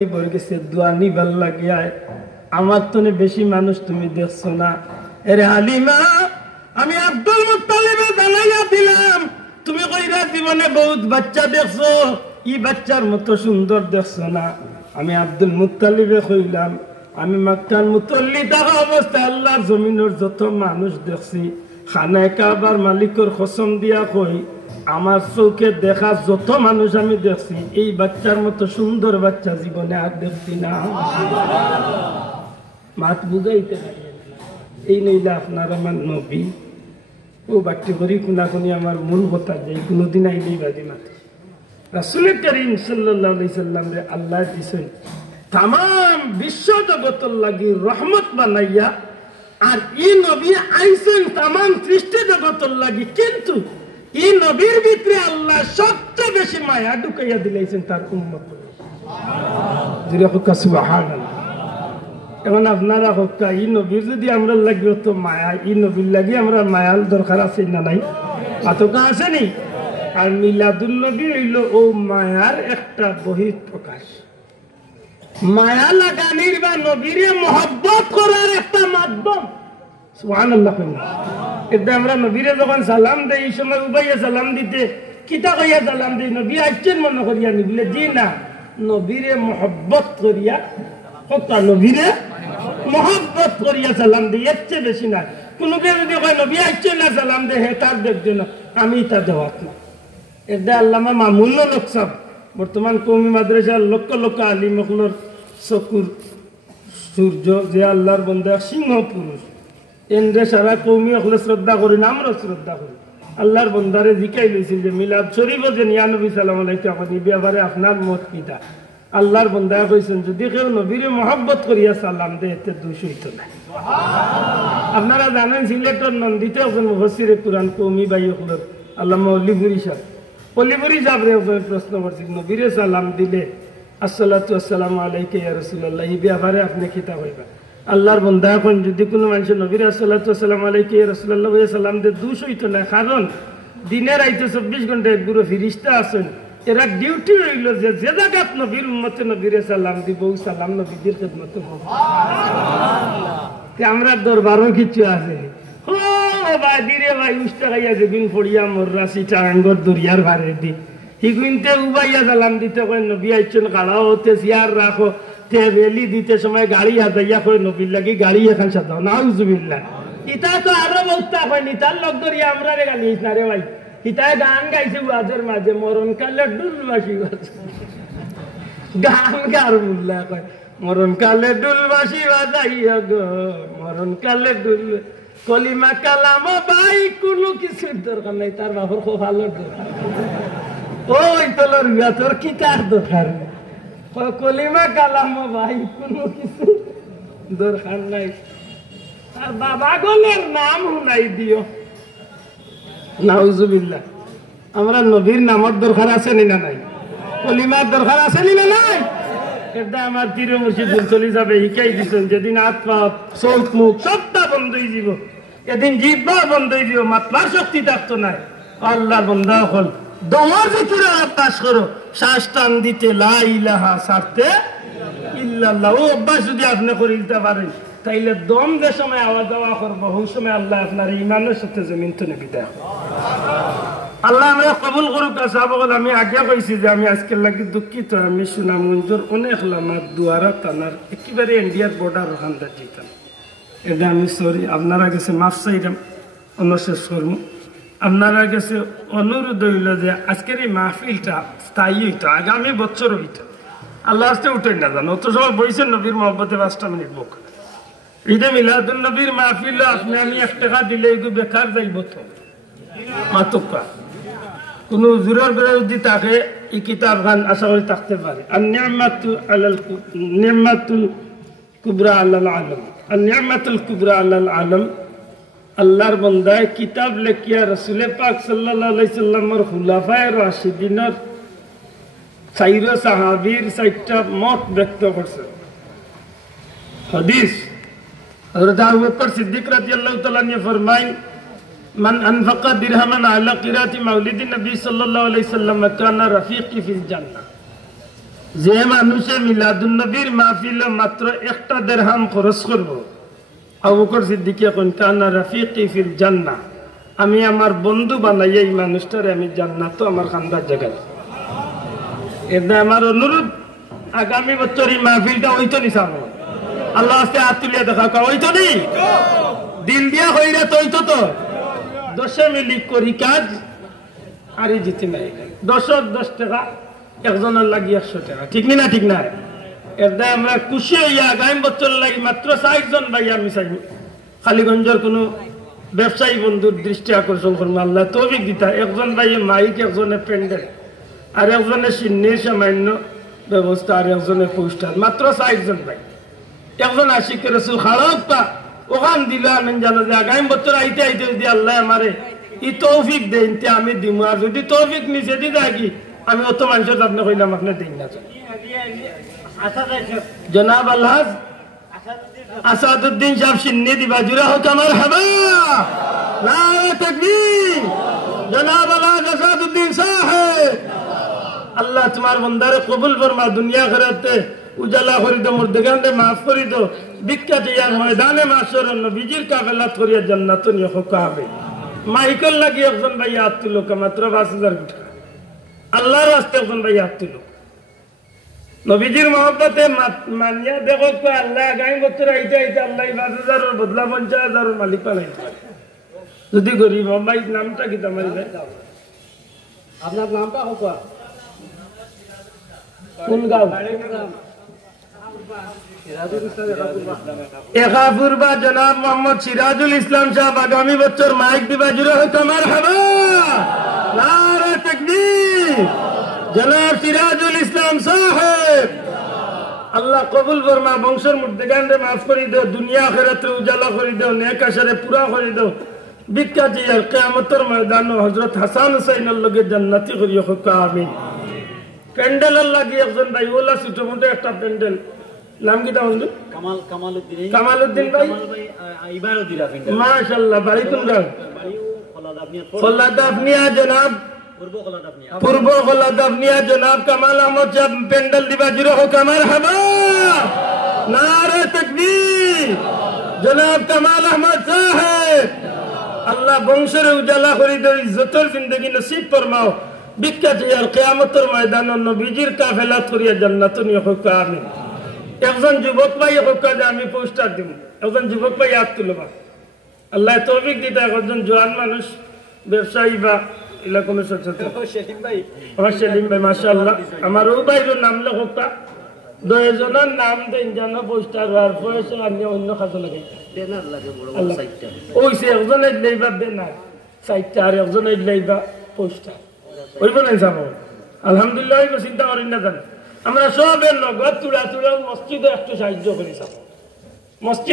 দোয়ানি ভাল লাগিয়া আমার তো বেশি মানুষ তুমি দেখছো না। এরে হালিমা, আমি আব্দুল মুত্তালিবে জানাইয়া দিলাম তুমি কইরা জীবনে বহুত বাচ্চা দেখছো, ই বাচ্চার মতো সুন্দর দেখছো না। আমি আব্দুল মুত্তালিবে কইলাম আমি মক্কার মুতল্লি থাকা অবস্থায় আল্লাহর জমিনের যত মানুষ দেখছি, খানায় কাবার মালিকের কসম দিয়া কই আমার চোখে দেখা যত মানুষ আমি দেখছি, এই বাচ্চার মতো সুন্দর বাচ্চা জীবনে আর দেখছি না। মাত বুঝাইতে এই নইলে আপনার আমার নবী ও বাচ্চা করি কোনাকুনি আমার মূল কথা যে কোনোদিন আইলেই বাজি মাতে রাসূল করিম সাল্লাল্লাহু আলাইহি সাল্লাম রে আল্লাহ দিছেন তাম বিশ্ব জগতের লাগি রহমত বানাইয়া, আর ই নবী আইছেন তাম সৃষ্টি জগতের লাগি, কিন্তু এই নবীর ভিতরে আল্লাহ সবচেয়ে বেশি মায়া ঢুকাইয়া দিলাইছেন তার উম্মত। সুবহানাল্লাহ। এখন আপনারা হত্যা এই নবীর যদি আমরা লাগি তো মায়া, এই নবীর লাগি আমরা মায়ার দরকার আছে না নাই? আতকা আছে নি? আর মিলাদুন নবী হইল ও মায়ার একটা বহিঃপ্রকাশ। মায়া লাগানির বা নবীরে মহব্বত করার একটা মাধ্যম। সুবহানাল্লাহ। এটা আমরা নবীরে যখন সালাম দেই, এই সময় উবাইয়া সালাম দিতে কিতা কইয়া সালাম দেই? নবী আইছেন মনে করিয়া নি বলে জি না, নবীরে মহব্বত করিয়া, হত্যা নবীরে মহব্বত করিয়া সালাম দেই, এর চেয়ে বেশি না। কোনো কেউ যদি কয় নবী আইছেন না সালাম দে, হে তার দেখছে না, আমি তা দেওয়াত না। এটা আল্লামা মামুনুল হক সাহেব বর্তমান কওমি মাদ্রাসার লক্ষ লক্ষ আলিম মখলর চকুর সূর্য, যে আল্লাহর বন্দা সিংহ পুরুষ, এন্দ্রে সারা কৌমি হলে শ্রদ্ধা করি না, আমরা শ্রদ্ধা করি। আল্লাহর বন্দারে জিকাই লইছিল যে মিলাদ শরীফ যে ইয়া নবী সাল্লাল্লাহু আলাইহি ওয়াসাল্লাম এই ব্যাপারে আপনার মত কিটা? আল্লাহর বন্দা কইছেন যদি কেউ নবীরে মহব্বত করিয়া সালাম দেয় এতে দোষ হইত না। আপনারা জানেন সিলেটের নন্দিতে একজন মুফাসসিরে কুরআন কৌমি ভাই হলের আল্লামা অলিপুরি সাহেব, অলিপুরি সাহেবরে প্রশ্ন করছিল নবীরে সালাম দিলে আসসালাতু আসসালামু আলাইকা ইয়া রাসূলুল্লাহ, এই ব্যাপারে আপনি কিতা কইবা? আল্লাহর বন্দা এখন যদি কোনো মানুষ নবীর আসসালাতু আসসালামু আলাইকা ইয়া রাসূলুল্লাহ সালাম দে দোষ হইতো না, কারণ দিনের আইতে 24 ঘন্টা এক বুড়ো ফিরিস্তা আছেন, এরা ডিউটি হইল যে যে জায়গাত নবীর উম্মতে নবীরে সালাম দিব সালাম নবীদের খিদমতে হবে। আমরা দরবারও কিছু আছে ও ভাই দিরে ভাই উস্তা খাইয়া যেদিন পড়িয়া মররা সিটা আঙ্গর দরিয়ার ভারে দি হিগুইনতে উবাইয়া সালাম দিতে কয় নবী আইছেন, কাড়াও হতে চেয়ার রাখো, বেলি দিতে সময় গাড়ি হাজাইয়া করে নবীর লাগি গাড়ি এখান সাজাও, নাউজুবিল্লাহ। ইতা তো আরো বক্তা হয়নি, তার লোক ধরিয়া আমরা রে গালি না রে ভাই। ইতায় গান গাইছে ওয়াজের মাঝে, মরণ কালে ডুলবাসী গান গার বললা কয় মরণ কালে ডুলবাসী বাজাইয়া গো, মরণ কালে ডুল কলিমা কালাম ভাই, কোনো কিছুর দরকার নাই, তার বাপর খুব ভালো দরকার। ওই তোর তোর কি তার দরকার? কলিমা কালাম ভাই, কোনো কিছু দরকার নাই। আর বাবা গলের নাম শুনাই দিও, নাউজুবিল্লাহ। আমরা নবীর নামের দরকার আছে নি না নাই? কলিমার দরকার আছে নি না নাই? এটা আমার পীর মুর্শিদ চলে যাবে শিখাই দিচ্ছেন, যেদিন হাত পা চোখ মুখ সবটা বন্ধ হয়ে যাব, এদিন জিহ্বা বন্ধ হয়ে যাব, মাতবার শক্তি থাকতো নাই। আল্লাহ বন্দা হল দমর ভিতরে অভ্যাস করো, শ্বাস টান দিতে লা ইলাহা ছাড়তে ইল্লাল্লাহ, ও অভ্যাস যদি আপনি করে দিতে পারেন তাইলে দম যে সময় আওয়াজ দেওয়া করবো ওই সময় আল্লাহ আপনার ইমানের সাথে জমিন তো নেবি দেয়। আল্লাহ আমরা কবুল করুক। সাহাবাগণ, আমি আগে কইছি যে আমি আজকের লাগি দুঃখিত, আমি সুনামগঞ্জের অনেক লামার দুয়ারা টানার একেবারে ইন্ডিয়ার বর্ডার ওখান যেতাম, এটা আমি সরি আপনারা গেছে মাফ চাইলাম, অনশেষ করবো। আপনারা কাছে অনুরোধ হইল যে আজকের এই মাহফিলটা স্থায়ী হইতো, আগামী বছর হইতো। আল্লাহ আসতে উঠে না জানো, অত সময় বইছেন নবীর মহব্বতে 5টা মিনিট বুক ঈদে মিলাদুন নবীর মাহফিল আপনি আমি 1 টাকা দিলে এগুলো বেকার যাইব তো মাতুকা। কোন জোরের করে যদি তাকে এই কিতাব গান আশা করি থাকতে পারে। আর নিয়ামাতুল কুবরা আলাল আলম, আর নিয়ামাতুল কুবরা আলাল আলম, আল্লাহর বন্দায় কিতাব লেখিয়া রাসূল পাক সাল্লাল্লাহু আলাইহি সাল্লামের খুলাফায়ে রাশিদিনের 4 সাহাবীর 4টা মত ব্যক্ত করছে। হাদিস হযরত আবু বকর সিদ্দিক রাদিয়াল্লাহু তাআলা ने फरमाया মান আনফাকা দিরহামান আলা কিরাতি মাউলিদিন নবী সাল্লাল্লাহু আলাইহি সাল্লাম কানা রাফিকি ফিল জান্নাহ। যে মানুষে মিলাদুন নবীর মাহফিলে মাত্র 1 দিরহাম খরচ করব, আবু বকর সিদ্দিকী কইতা না রাফিকি ফিল জান্নাহ, আমি আমার বন্ধু বানাই এই মানুষটারে আমি জান্নাত আমার খান্দার জায়গা। এটা আমার অনুরোধ, আগামী বছর এই মাহফিলটা হইতো নি সামনে আল্লাহ আস্তে হাত তুলিয়া দেখা হইতো নি, দিল দিয়া হইরা তো হইতো তো 10 মিলি করি কাজ আর এই জিতে নাই 10 টাকা একজনের লাগি 100 টাকা, ঠিক না ঠিক না? এটা আমরা খুশি হইয়া আগামী বছর লাগি মাত্র 60 জন ভাই আমি চাইব খালিগঞ্জের কোনো ব্যবসায়ী বন্ধুর দৃষ্টি আকর্ষণ করবো, আল্লাহ তৌফিক দিতা। একজন ভাই মাইক, একজনে প্যান্ডেল, আর একজনে সিন্নির সামান্য ব্যবস্থা, আর একজনে পোস্টার, মাত্র 60 জন ভাই। একজন আশিক রসুল খাড়া ওখান দিল, আমি জানো যে আগামী বছর আইতে আইতে যদি আল্লাহ আমারে ই তৌফিক দেন আমি দিমু, আর যদি তৌফিক নিচে দি থাকি আমি অত মানুষের আপনি কইলাম আপনি দিন না। জনাব আলহাজ আসাদুদ্দিন সাহেব সিন্নি দিবা জুরা হোক আমার হাবা নারে তাকবীর। জনাব আলহাজ আসাদুদ্দিন সাহেব, আল্লাহ তোমার বন্দারে কবুল ফরমা, দুনিয়া আখিরাতে উজালা করি দো, মুর্দেগানে মাফ করি দো, বিখ্যাত ইয়ার ময়দানে মাশর নবীজির কাফেলাত করিয়া জান্নাত নিয়ে হবে। মাইকেল লাগি একজন ভাই হাত তুলো, মাত্র 5000 টাকা আল্লাহর রাস্তে একজন ভাই হাত তুলো, নবীজির মহব্বতে মানিয়া দেখো আল্লাহ আগামী বছর আইতে আইতে আল্লাহ 5000 বদলা 50000 মালিক পালাই। যদি গরিব ভাই নামটা কি তোমার আপনার নামটা হোক কোন গাঁও? একাপুরবা জনাব মোহাম্মদ সিরাজুল ইসলাম সাহেব আগামী বছর মাইক দিবা জুড়ে হয়তো আমার হাবা নারে তাকবীর। জনাব সিরাজুল ইসলাম সাহেব, আল্লাহ কবুল ফরমা, বংশের মুর্দেগানরে মাফ করে দাও, দুনিয়া আখিরাতে উজালা করে দাও, নেক আশারে পুরা করে দাও, বিখ্যাত ইয়ার কিয়ামতের ময়দানে হযরত হাসান হুসাইনের লগে জান্নাতি করিও হোক আমিন। প্যান্ডেল লাগি একজন ভাই ওলা ছোট মোটো একটা প্যান্ডেল, নাম কি বন্ধু? কামালউদ্দিন ভাই, মাশাআল্লাহ। বাড়ি কোন গাঁও? খোলাদাফনিয়া জনাব, পূর্ব খোলাদাফনিয়া জনাব কামাল আহমদ সাহেব প্যান্ডেল দিবা জুড়ে হোক আমার হাবা নারে তাকবীর। জনাব কামাল আহমদ সাহেব, আল্লাহ বংশের উজালা করি দো, ইজ্জতের জিন্দগি নসিব ফরমাও, বিখ্যাত ইয়ার কিয়ামতের ময়দানে নবীজির কাফেলাত করিয়া জান্নাত নিয়ে হোক আমিন। একজন যুবক ভাই হোক যে আমি পোস্টার দিব, একজন যুবক ভাই হাত তুলবা, আল্লাহ তৌফিক দিতে। একজন জোয়ান মানুষ ব্যবসায়ী বা এলা কোনো সচেতন আমার সেলিম ভাই মাশাআল্লাহ, আমার ও ভাইয়ের নাম লেখা 2জনের নাম দেন যেন পোস্টার হওয়ার পয়সা আনিয়ে অন্য কাজে লাগাই ওইসে একজন লইবা বেনার 4টা, আর একজন লইবা পোস্টার ওই বলেন যাবো। আলহামদুলিল্লাহ চিন্তা করি না জানি আমরা সবের নগদ তুলা তুলা মসজিদে একটু সাহায্য করি, মসজিদ